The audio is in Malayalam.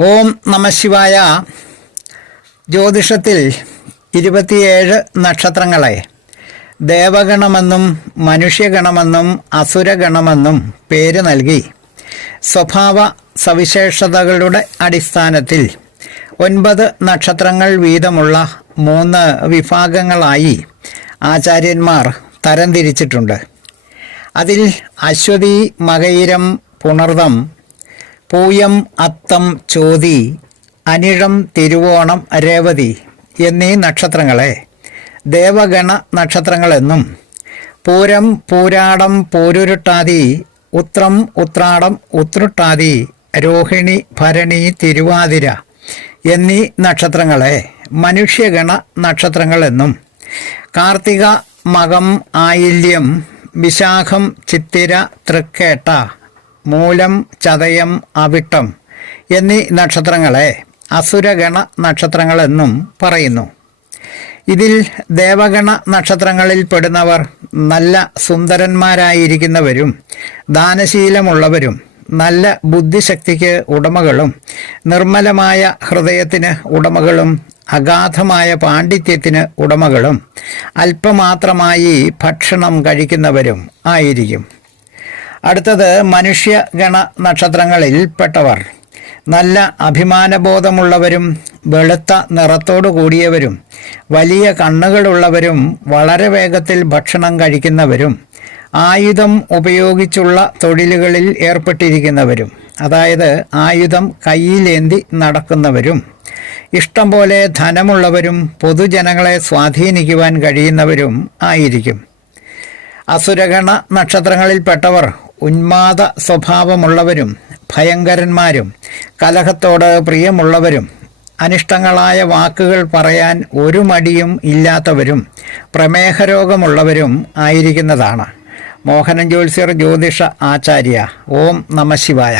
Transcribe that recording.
ഓം നമശിവായ ജ്യോതിഷത്തിൽ ഇരുപത്തിയേഴ് നക്ഷത്രങ്ങളെ. ദേവഗണമെന്നും മനുഷ്യഗണമെന്നും അസുരഗണമെന്നും പേര് നൽകി. സ്വഭാവ സവിശേഷതകളുടെ അടിസ്ഥാനത്തിൽ ഒൻപത് നക്ഷത്രങ്ങൾ വീതമുള്ള മൂന്ന് വിഭാഗങ്ങളായി ആചാര്യന്മാർ തരംതിരിച്ചിട്ടുണ്ട്. അതിൽ അശ്വതി മകയിരം പുണർദം പൂയം അത്തം ചോതി അനിഴം തിരുവോണം രേവതി എന്നീ നക്ഷത്രങ്ങളെ ദേവഗണ നക്ഷത്രങ്ങളെന്നും പൂരം പൂരാടം പൂരുരുട്ടാതി ഉത്രം ഉത്രാടം ഉത്രുട്ടാതി രോഹിണി ഭരണി തിരുവാതിര എന്നീ നക്ഷത്രങ്ങളെ മനുഷ്യഗണ നക്ഷത്രങ്ങളെന്നും കാർത്തിക മകം ആയില്യം വിശാഖം ചിത്തിര തൃക്കേട്ട മൂലം ചതയം അവിട്ടം എന്നീ നക്ഷത്രങ്ങളെ അസുരഗണ നക്ഷത്രങ്ങളെന്നും പറയുന്നു. ഇതിൽ ദേവഗണ നക്ഷത്രങ്ങളിൽ പെടുന്നവർ നല്ല സുന്ദരന്മാരായിരിക്കുന്നവരും ദാനശീലമുള്ളവരും നല്ല ബുദ്ധിശക്തിക്ക് ഉടമകളും നിർമ്മലമായ ഹൃദയത്തിന് ഉടമകളും അഗാധമായ പാണ്ഡിത്യത്തിന് ഉടമകളും അല്പമാത്രമായി ഭക്ഷണം കഴിക്കുന്നവരും ആയിരിക്കും. അടുത്തത് മനുഷ്യഗണ നക്ഷത്രങ്ങളിൽ പെട്ടവർ. നല്ല അഭിമാനബോധമുള്ളവരും വെളുത്ത നിറത്തോടു കൂടിയവരും വലിയ കണ്ണുകളുള്ളവരും വളരെ വേഗത്തിൽ ഭക്ഷണം കഴിക്കുന്നവരും ആയുധം ഉപയോഗിച്ചുള്ള തൊഴിലുകളിൽ ഏർപ്പെട്ടിരിക്കുന്നവരും അതായത് ആയുധം കയ്യിലേന്തി നടക്കുന്നവരും ഇഷ്ടം പോലെ ധനമുള്ളവരും പൊതുജനങ്ങളെ സ്വാധീനിക്കുവാൻ കഴിയുന്നവരും ആയിരിക്കും. അസുരഗണ നക്ഷത്രങ്ങളിൽപ്പെട്ടവർ ഉന്മാദ സ്വഭാവമുള്ളവരും ഭയങ്കരന്മാരും കലഹത്തോട് പ്രിയമുള്ളവരും അനിഷ്ടങ്ങളായ വാക്കുകൾ പറയാൻ ഒരു മടിയും ഇല്ലാത്തവരും പ്രമേഹരോഗമുള്ളവരും ആയിരിക്കുന്നതാണ്. മോഹനൻ ജ്യോത്സ്യർ ജ്യോതിഷ ആചാര്യ ഓം നമശിവായ